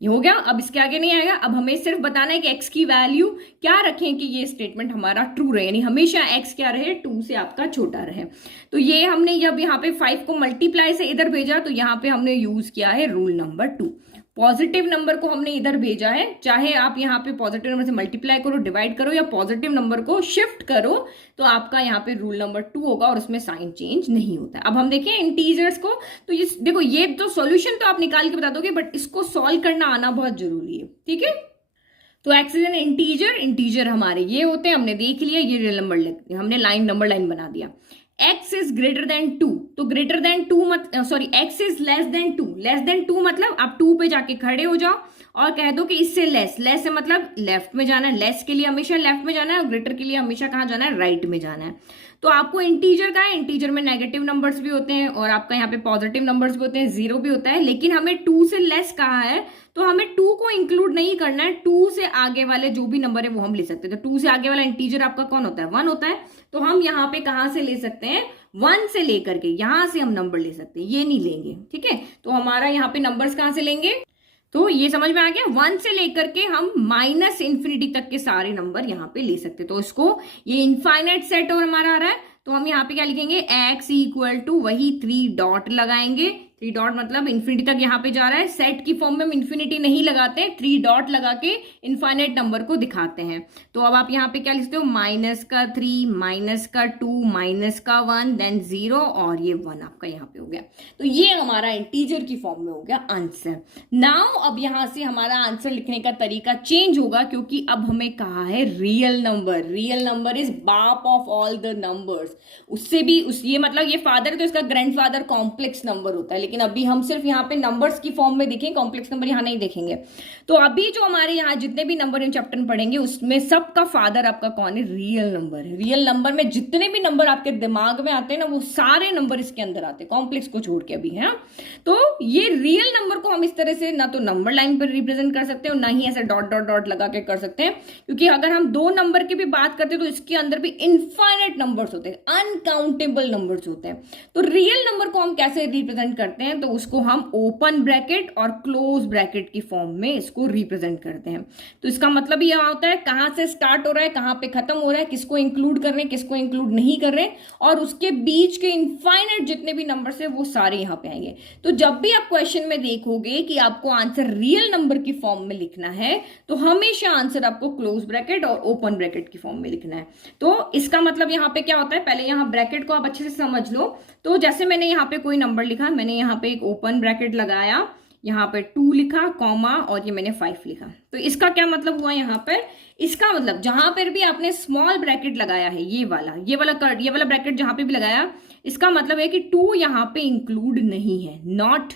ये हो गया, अब इसके आगे नहीं आएगा। अब हमें सिर्फ बताना है कि x की वैल्यू क्या रखें कि ये स्टेटमेंट हमारा ट्रू रहे, यानी हमेशा x क्या रहे, 2 से आपका छोटा रहे। तो ये हमने जब यहाँ पे 5 को मल्टीप्लाई से इधर भेजा तो यहाँ पे हमने यूज किया है रूल नंबर 2। पॉजिटिव नंबर को हमने इधर भेजा है, चाहे आप यहाँ पे पॉजिटिव नंबर से मल्टीप्लाई करो, डिवाइड करो या पॉजिटिव नंबर को शिफ्ट करो, तो आपका यहाँ पे रूल नंबर 2 होगा और उसमें साइन चेंज नहीं होता है। अब हम देखें इंटीजर्स को, तो ये देखो, ये तो सॉल्यूशन तो आप निकाल के बता दोगे, बट इसको सॉल्व करना आना बहुत जरूरी है, ठीक है। तो x is an integer, integer हमारे ये होते हैं, हमने देख लिया, ये रियल नंबर हमने लाइन नंबर लाइन बना दिया। x इज ग्रेटर देन 2, तो greater than 2 x is less then 2, less than 2 मतलब आप 2 पे जाके खड़े हो जाओ और कह दो कि इससे लेस, लेस है मतलब लेफ्ट में जाना है, लेस के लिए हमेशा लेफ्ट में जाना है और ग्रेटर के लिए हमेशा कहाँ जाना है, राइट में जाना है। तो आपको इंटीजर का है, इंटीजर में नेगेटिव नंबर्स भी होते हैं और आपका यहाँ पे पॉजिटिव नंबर्स भी होते हैं, 0 भी होता है, लेकिन हमें 2 से लेस कहा है तो हमें 2 को इंक्लूड नहीं करना है, 2 से आगे वाले जो भी नंबर है वो हम ले सकते हैं। तो 2 से आगे वाला इंटीजर आपका कौन होता है, 1 होता है, तो हम यहाँ पे कहाँ से ले सकते हैं, 1 से लेकर के यहां से हम नंबर ले सकते हैं, ये नहीं लेंगे, ठीक है। तो हमारा यहाँ पे नंबर्स कहां से लेंगे, तो ये समझ में आ गया, 1 से लेकर के हम -इन्फिनिटी तक के सारे नंबर यहाँ पे ले सकते हैं। तो इसको ये इनफाइनाइट सेट और हमारा आ रहा है, तो हम यहाँ पे क्या लिखेंगे, x = वही 3 डॉट लगाएंगे, 3 डॉट मतलब इन्फिनिटी तक यहाँ पे जा रहा है। सेट की फॉर्म में हम इन्फिनिटी नहीं लगाते, 3 डॉट लगा के इनफाइनाइट नंबर को दिखाते हैं। तो अब आप यहाँ पे क्या लिखते हो, -3, -2, -1 देन 0 और ये 1 आपका यहाँ पे हो गया। तो ये हमारा इंटीजर की फॉर्म में हो गया आंसर। नाउ अब यहाँ से हमारा आंसर लिखने का तरीका चेंज होगा, क्योंकि अब हमें कहा है real number, real number is बाप ऑफ ऑल द नंबर्स। उससे भी ये मतलब ये फादर है तो इसका ग्रैंडफादर कॉम्प्लेक्स नंबर होता है, लेकिन अभी हम सिर्फ यहाँ पे नंबर्स की फॉर्म में देखें, कॉम्प्लेक्स नंबर यहाँ नहीं देखेंगे। तो अभी जो हमारे यहाँ जितने भी नंबर इन चैप्टर में पढ़ेंगे उसमें सबका फादर आपका कौन है, रियल नंबर है। रियल नंबर में जितने भी नंबर आपके दिमाग में आते हैं ना वो सारे नंबर इसके अंदर आते हैं, कॉम्प्लेक्स को छोड़ के अभी है। तो ये रियल नंबर को हम इस तरह से ना तो नंबर लाइन पर रिप्रेजेंट कर सकते हैं और ना ही ऐसे डॉट डॉट डॉट लगा के कर सकते हैं, क्योंकि अगर हम 2 नंबर की भी बात करते हैं तो इसके अंदर भी इनफाइनाइट नंबर्स होते हैं, अनकाउंटेबल नंबर्स होते हैं। तो रियल नंबर को हम कैसे रिप्रेजेंट करते हैं, तो उसको हम ओपन ब्रैकेट और क्लोज ब्रैकेट की फॉर्म में इसको रिप्रेजेंट करते हैं। तो इसका मतलब यह होता है कहां से स्टार्ट हो रहा है, कहां पे खत्म हो रहा है, किसको इंक्लूड कर रहे हैं, किसको इंक्लूड नहीं कर रहे हैं, और उसके बीच के इनफाइनाइट जितने भी नंबर्स है वो सारे यहाँ पे आएंगे। तो जब भी आप क्वेश्चन में देखोगे कि आपको आंसर रियल नंबर की फॉर्म में लिखना है तो हमेशा आंसर आपको क्लोज ब्रैकेट और ओपन ब्रैकेट की फॉर्म में लिखना है। तो इसका मतलब यहाँ पे क्या होता है, पहले यहाँ ब्रैकेट को आप अच्छे से समझ लो। तो जैसे मैंने यहाँ पे कोई नंबर लिखा, मैंने यहाँ पे एक ओपन ब्रैकेट लगाया, यहाँ पे 2 लिखा कॉमा और ये मैंने 5 लिखा। तो इसका क्या मतलब हुआ यहाँ पर, इसका मतलब जहां पर भी आपने स्मॉल ब्रैकेट लगाया है, ये वाला ब्रैकेट जहां पे भी लगाया, इसका मतलब है कि 2 यहाँ पे इंक्लूड नहीं है, नॉट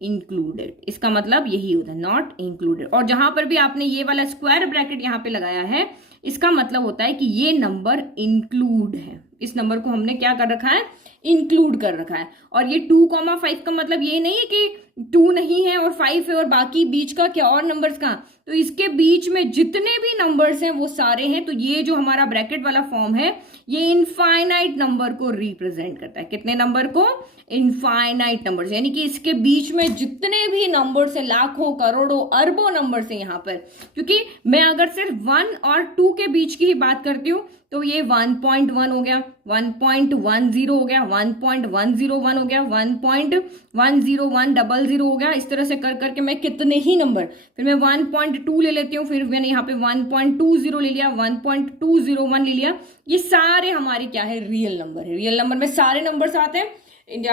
इंक्लूडेड। इसका मतलब यही होता है, नॉट इंक्लूडेड। और जहां पर भी आपने ये वाला स्क्वायर ब्रैकेट यहाँ पे लगाया है, इसका मतलब होता है कि ये नंबर इंक्लूड है, इस नंबर को हमने क्या कर रखा है, इंक्लूड कर रखा है। और ये 2,5 का मतलब ये नहीं है कि 2 नहीं है और 5 है और बाकी बीच का क्या और नंबर्स का, तो इसके बीच में जितने भी नंबर्स हैं वो सारे हैं। तो ये जो हमारा ब्रैकेट वाला फॉर्म है ये इनफाइनाइट नंबर को रिप्रेजेंट करता है। कितने नंबर को, इनफाइनाइट नंबर्स, यानी कि इसके बीच में जितने भी नंबर्स हैं, लाखों करोड़ों अरबों नंबर्स हैं यहाँ पर। क्योंकि मैं अगर सिर्फ 1 और 2 के बीच की ही बात करती हूँ तो ये 1.1 हो गया, 1.10 हो गया, 1.101 हो गया, 1.10100 हो गया। इस तरह से कर करके मैं कितने ही नंबर, फिर मैं 1.2 ले लेती हूँ, फिर मैंने यहाँ पे 1.20 ले लिया, 1.201 ले लिया। ये सारे हमारे क्या है, रियल नंबर है। रियल नंबर में सारे नंबर्स आते हैं,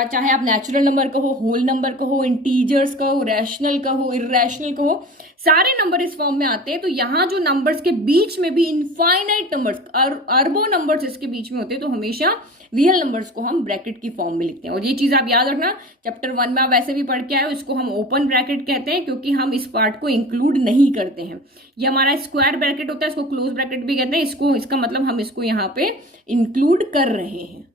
चाहे आप नेचुरल नंबर कहो, होल नंबर कहो, इंटीजर्स कहो, रैशनल कहो, इररेशनल कहो, सारे नंबर इस फॉर्म में आते हैं। तो यहाँ जो नंबर्स के बीच में भी इनफाइनाइट नंबर्स, अरबों नंबर्स इसके बीच में होते हैं, तो हमेशा रियल नंबर्स को हम ब्रैकेट की फॉर्म में लिखते हैं। और ये चीज आप याद रखना, चैप्टर 1 में आप वैसे भी पढ़ के आए हो, इसको हम ओपन ब्रैकेट कहते हैं क्योंकि हम इस पार्ट को इंक्लूड नहीं करते हैं। ये हमारा स्क्वायर ब्रैकेट होता है, इसको क्लोज ब्रैकेट भी कहते हैं। इसका मतलब हम इसको यहाँ पे इंक्लूड कर रहे हैं।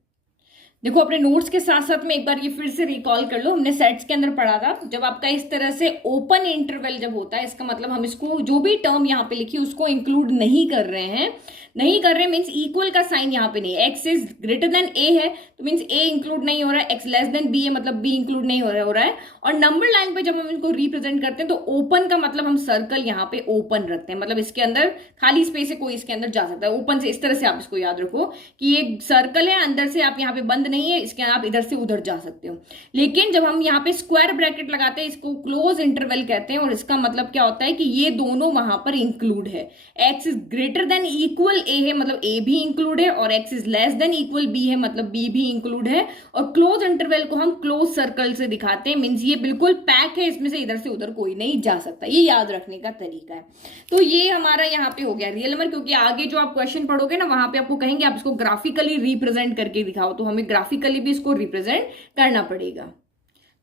देखो अपने नोट्स के साथ साथ में एक बार ये फिर से रिकॉल कर लो, हमने सेट्स के अंदर पढ़ा था, जब आपका इस तरह से ओपन इंटरवल जब होता है, इसका मतलब हम इसको जो भी टर्म यहाँ पे लिखी उसको इंक्लूड नहीं कर रहे हैं। नहीं कर रहे मीन्स इक्वल का साइन यहाँ पे नहीं है, एक्स इज ग्रेटर देन ए है तो मीन्स ए इंक्लूड नहीं हो रहा है, एक्स लेस देन बी है मतलब बी इंक्लूड नहीं हो रहा है। और नंबर लाइन पे जब हम इनको रिप्रेजेंट करते हैं तो ओपन का मतलब हम सर्कल यहाँ पे ओपन रखते हैं, मतलब इसके अंदर खाली स्पेस है, कोई इसके अंदर जा सकता है ओपन से। इस तरह से आप इसको याद रखो कि ये सर्कल है, अंदर से आप यहाँ पे बंद नहीं है, इसके आप इधर से उधर जा सकते हो। लेकिन जब हम यहाँ पे स्क्वायर ब्रैकेट लगाते हैं, इसको क्लोज इंटरवल कहते हैं, और इसका मतलब क्या होता है कि ये दोनों वहां पर इंक्लूड है। X is greater than equal A है मतलब ए भी इंक्लूड है, और X is less than equal B है मतलब बी भी इंक्लूड है। और क्लोज इंटरवल को हम क्लोज सर्कल से दिखाते हैं, मीन्स ये बिल्कुल पैक है, इसमें से इधर से उधर कोई नहीं जा सकता। ये याद रखने का तरीका है। तो ये हमारा यहाँ पे हो गया रियल नंबर, क्योंकि आगे जो आप क्वेश्चन पढ़ोगे ना वहां पे आपको कहेंगे आप इसको ग्राफिकली रिप्रेजेंट करके दिखाओ, तो हमें ग्राफिकली भी इसको रिप्रेजेंट करना पड़ेगा।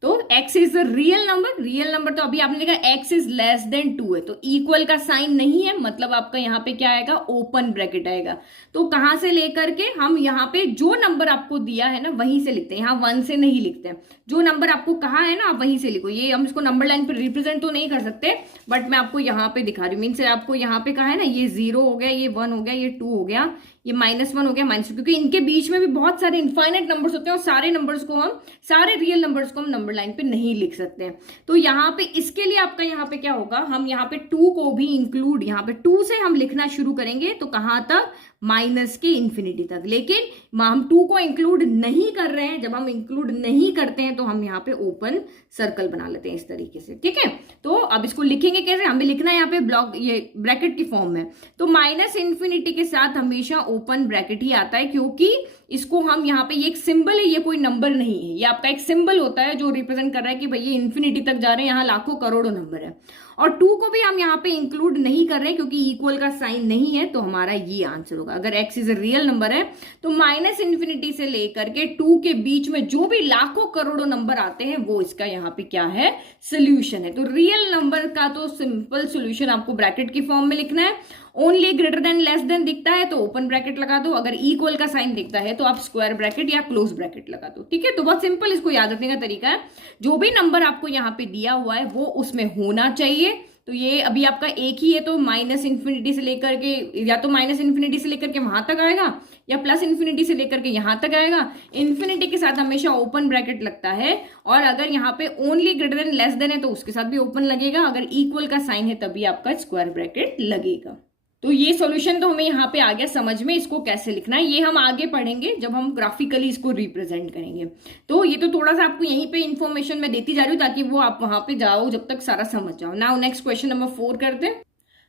तो x is a real number, real number तो अभी आपने देखा x इज लेस देन 2 है, तो इक्वल का साइन नहीं है, मतलब आपका यहाँ पे क्या आएगा, ओपन ब्रैकेट आएगा। तो कहां से लेकर के हम यहाँ पे जो नंबर आपको दिया है ना वहीं से लिखते हैं, यहाँ 1 से नहीं लिखते हैं। जो नंबर आपको कहा है ना आप वहीं से लिखो। ये हम इसको नंबर लाइन पे रिप्रेजेंट तो नहीं कर सकते, बट मैं आपको यहाँ पे दिखा रही हूँ। मीन्स आपको यहाँ पे कहा है ना, ये 0 हो गया, ये 1 हो गया, ये 2 हो गया, ये -1 हो गया, -2, क्योंकि इनके बीच में भी बहुत सारे इनफाइनाइट नंबर्स होते हैं और सारे नंबर्स को हम, सारे रियल नंबर्स को हम नंबर लाइन पे नहीं लिख सकते हैं। तो यहाँ पे इसके लिए आपका यहाँ पे क्या होगा, हम यहाँ पे 2 को भी इंक्लूड, यहाँ पे 2 से हम लिखना शुरू करेंगे, तो कहां तक, माइनस के इन्फिनिटी तक। लेकिन हम 2 को इंक्लूड नहीं कर रहे हैं, जब हम इंक्लूड नहीं करते हैं तो हम यहाँ पे ओपन सर्कल बना लेते हैं इस तरीके से, ठीक है। तो अब इसको लिखेंगे कैसे, हमें लिखना है यहाँ पे ब्लॉक, ये ब्रैकेट की फॉर्म में। तो माइनस इन्फिनिटी के साथ हमेशा ओपन ब्रैकेट ही आता है, क्योंकि इसको हम यहाँ पे, ये एक सिंबल है, ये कोई नंबर नहीं है, ये आपका एक सिंबल होता है जो रिप्रेजेंट कर रहा है कि भाई ये इन्फिनिटी तक जा रहे हैं, यहाँ लाखों करोड़ों नंबर है। और 2 को भी हम यहाँ पे इंक्लूड नहीं कर रहे हैं क्योंकि इक्वल का साइन नहीं है, तो हमारा ये आंसर होगा। अगर x is a real number है तो माइनस इन्फिनिटी से लेकर के 2 के बीच में जो भी लाखों करोड़ों नंबर आते हैं वो इसका यहाँ पे क्या है, सोल्यूशन है। तो रियल नंबर का तो सिंपल सोल्यूशन आपको ब्रैकेट की फॉर्म में लिखना है। Only greater than less than दिखता है तो ओपन ब्रैकेट लगा दो, अगर इक्वल का साइन दिखता है तो आप स्क्वायर ब्रैकेट या क्लोज ब्रैकेट लगा दो, ठीक है। तो बहुत सिंपल इसको याद रखने का तरीका है, जो भी नंबर आपको यहाँ पे दिया हुआ है वो उसमें होना चाहिए। तो ये अभी आपका एक ही है, तो माइनस इन्फिनिटी से लेकर के, या तो माइनस इन्फिनिटी से लेकर के वहां तक आएगा या प्लस इन्फिनिटी से लेकर के यहां तक आएगा। इन्फिनिटी के साथ हमेशा ओपन ब्रैकेट लगता है, और अगर यहाँ पे only greater than less than है तो उसके साथ भी ओपन लगेगा, अगर इक्वल का साइन है तभी आपका स्क्वायर ब्रैकेट लगेगा। तो ये सॉल्यूशन तो हमें यहाँ पे आ गया समझ में, इसको कैसे लिखना है ये हम आगे पढ़ेंगे जब हम ग्राफिकली इसको रिप्रेजेंट करेंगे। तो ये तो थोड़ा सा आपको यहीं पे इन्फॉर्मेशन मैं देती जा रही हूँ ताकि वो आप वहां पे जाओ जब तक सारा समझ जाओ। नाउ नेक्स्ट क्वेश्चन नंबर 4 करते हैं।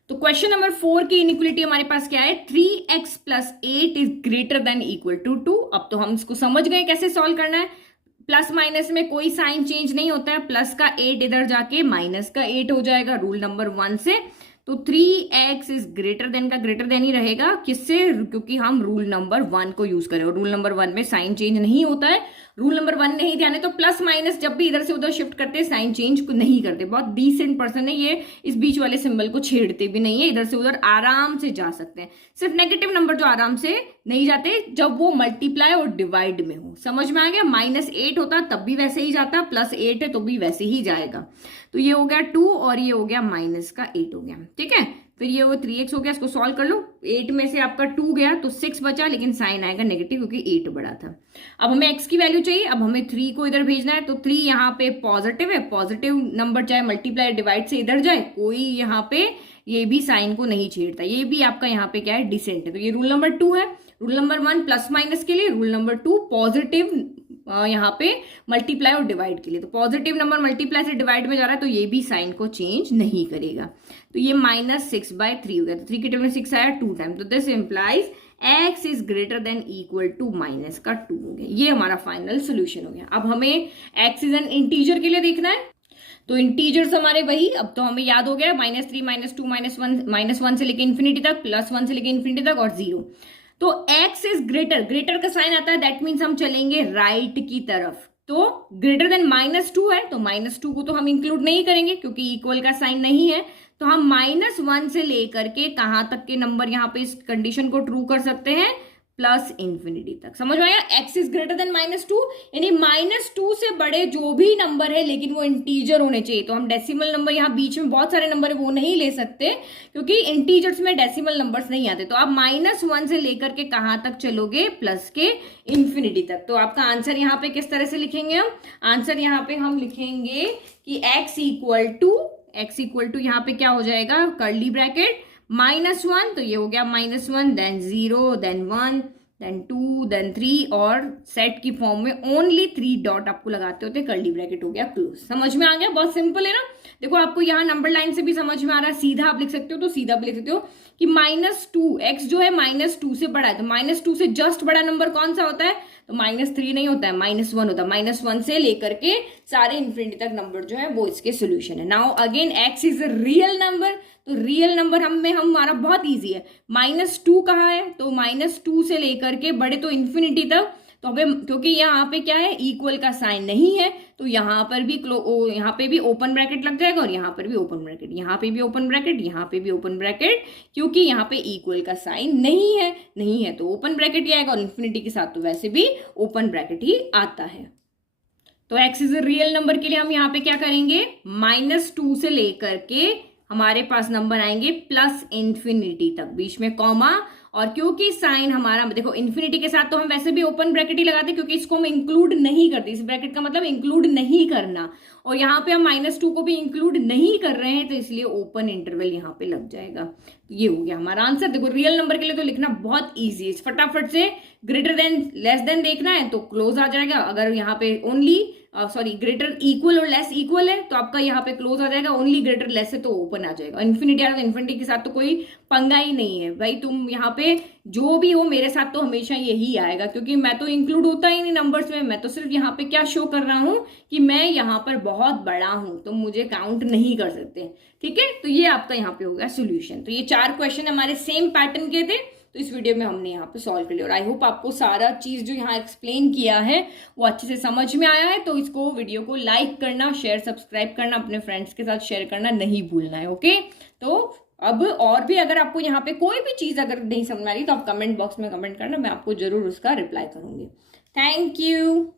तो क्वेश्चन नंबर 4 की इनइक्वालिटी हमारे पास क्या है, 3x + 8 is greater than equal to 2। अब तो हम इसको समझ गए कैसे सॉल्व करना है। प्लस माइनस में कोई साइन चेंज नहीं होता है, प्लस का 8 इधर जाके माइनस का 8 हो जाएगा रूल नंबर 1 से। तो 3x इज ग्रेटर देन का ग्रेटर देन ही रहेगा, किससे, क्योंकि हम रूल नंबर 1 को यूज करें, और रूल नंबर 1 में साइन चेंज नहीं होता है। रूल नंबर 1 नहीं ध्यान है तो प्लस माइनस जब भी इधर से उधर शिफ्ट करते साइन चेंज नहीं करते, बहुत डिसेंट पर्सन है ये, इस बीच वाले सिंबल को छेड़ते भी नहीं है, इधर से उधर आराम से जा सकते हैं। सिर्फ नेगेटिव नंबर जो आराम से नहीं जाते जब वो मल्टीप्लाई और डिवाइड में हो। समझ में आ गया? -8 होता तब भी वैसे ही जाता, +8 है तो भी वैसे ही जाएगा। तो ये हो गया 2 और ये हो गया -8 हो गया। ठीक है, फिर ये वो 3x हो गया, इसको सॉल्व कर लो। 8 में से आपका 2 गया तो 6 बचा, लेकिन साइन आएगा नेगेटिव क्योंकि 8 बड़ा था। अब हमें x की वैल्यू चाहिए, अब हमें 3 को इधर भेजना है, तो 3 यहाँ पे पॉजिटिव है, पॉजिटिव नंबर चाहे मल्टीप्लाई डिवाइड से इधर जाए, कोई यहाँ पे ये भी साइन को नहीं छेड़ता, ये भी आपका यहाँ पे क्या है, डिसेंट है। तो ये रूल नंबर 2 है। रूल नंबर 1 प्लस माइनस के लिए, रूल नंबर 2 पॉजिटिव यहाँ पे मल्टीप्लाई और डिवाइड के लिए। तो पॉजिटिव नंबर मल्टीप्लाई से डिवाइड में जा रहा है तो ये भी साइन को चेंज नहीं करेगा। तो ये -6/3 हो गया, तो 3 के टेबल में 6 आया 2 टाइम, तो this implies x is greater than equal to -2 हो गया। ये हमारा फाइनल सोल्यूशन हो गया। अब हमें x इज एन इंटीजर के लिए देखना है, तो इंटीजर्स हमारे वही, अब तो हमें याद हो गया -3 -2 -1 से लेके इन्फिनिटी तक, +1 से लेके इन्फिनिटी तक और 0। तो x इज ग्रेटर, ग्रेटर का साइन आता है, दैट मीन्स हम चलेंगे राइट की तरफ। तो ग्रेटर देन -2 है, तो -2 को तो हम इंक्लूड नहीं करेंगे क्योंकि इक्वल का साइन नहीं है। तो हम -1 से लेकर के कहां तक के नंबर यहाँ पे इस कंडीशन को ट्रू कर सकते हैं, +इन्फिनिटी तक। समझ में आया? x इज ग्रेटर देन -2, यानी -2 से बड़े जो भी नंबर है लेकिन वो इंटीजर होने चाहिए। तो हम डेसिमल नंबर, यहाँ बीच में बहुत सारे नंबर है वो नहीं ले सकते क्योंकि इंटीजर्स में डेसिमल नंबर्स नहीं आते। तो आप -1 से लेकर के कहां तक चलोगे, प्लस के इन्फिनिटी तक। तो आपका आंसर यहाँ पे किस तरह से लिखेंगे हम? आंसर यहाँ पे हम लिखेंगे कि x इक्वल टू यहाँ पे क्या हो जाएगा, कर्ली ब्रैकेट -1, तो ये हो गया -1, देन 0, देन 1, देन 2, देन 3, और सेट की फॉर्म में ओनली 3 डॉट आपको लगाते होते, कर्ली ब्रैकेट हो गया क्लोज। समझ में आ गया? बहुत सिंपल है ना। देखो आपको यहाँ नंबर लाइन से भी समझ में आ रहा है, सीधा आप लिख सकते हो, तो सीधा भी लिख सकते हो कि -2, x जो है -2 से बड़ा है, तो -2 से जस्ट बड़ा नंबर कौन सा होता है, तो -3 नहीं होता है, -1 होता है। -1 से लेकर के सारे इन्फिनिटी तक नंबर जो है वो इसके सोल्यूशन है। Now again x is a real number, तो रियल नंबर हमारा बहुत इजी है। -2 कहाँ है, तो -2 से लेकर के बड़े तो इन्फिनिटी तक, तो अब क्योंकि यहाँ पे क्या है, इक्वल का साइन नहीं है, तो यहाँ पर भी यहाँ पे भी ओपन ब्रैकेट लग जाएगा और यहाँ पर भी ओपन ब्रैकेट, यहाँ पे भी ओपन ब्रैकेट, यहाँ पे भी ओपन ब्रैकेट, क्योंकि यहाँ पे इक्वल का साइन नहीं है तो ओपन ब्रैकेट ही आएगा, और इन्फिनिटी के साथ तो वैसे भी ओपन ब्रैकेट ही आता है। तो x is a real number के लिए हम यहाँ पे क्या करेंगे, -2 से लेकर के हमारे पास नंबर आएंगे +इन्फिनिटी तक, बीच में कॉमा, और क्योंकि साइन हमारा, देखो इन्फिनिटी के साथ तो हम वैसे भी ओपन ब्रैकेट ही लगाते क्योंकि इसको हम इंक्लूड नहीं करते, इस ब्रैकेट का मतलब इंक्लूड नहीं करना, और यहाँ पे हम -2 को भी इंक्लूड नहीं कर रहे हैं, तो इसलिए ओपन इंटरवल यहाँ पे लग जाएगा। तो ये हो गया हमारा आंसर। देखो रियल नंबर के लिए तो लिखना बहुत ईजी है, फटाफट से ग्रेटर देन लेस देन देखना है तो क्लोज आ जाएगा। अगर यहाँ पे ओनली ग्रेटर इक्वल और लेस इक्वल है तो आपका यहाँ पे क्लोज आ जाएगा, ओनली ग्रेटर लेस है तो ओपन आ जाएगा। इन्फिनिटी आ रहा है, इन्फिनिटी के साथ तो कोई पंगा ही नहीं है भाई, तुम यहाँ पे जो भी हो, मेरे साथ तो हमेशा यही आएगा क्योंकि मैं तो इंक्लूड होता ही नहीं नंबर्स में, मैं तो सिर्फ यहाँ पे क्या शो कर रहा हूँ कि मैं यहाँ पर बहुत बड़ा हूँ, तो मुझे काउंट नहीं कर सकते। ठीक है, तो ये आपका यहाँ पे होगा सोल्यूशन। तो ये 4 क्वेश्चन हमारे सेम पैटर्न के थे, तो इस वीडियो में हमने यहाँ पे सॉल्व कर लिया, और आई होप आपको सारा चीज जो यहाँ एक्सप्लेन किया है वो अच्छे से समझ में आया है। तो इसको वीडियो को लाइक करना, शेयर, सब्सक्राइब करना, अपने फ्रेंड्स के साथ शेयर करना नहीं भूलना है। ओके, तो अब और भी अगर आपको यहाँ पे कोई भी चीज अगर नहीं समझ आ रही तो आप कमेंट बॉक्स में कमेंट करना, मैं आपको जरूर उसका रिप्लाई करूंगी। Thank you.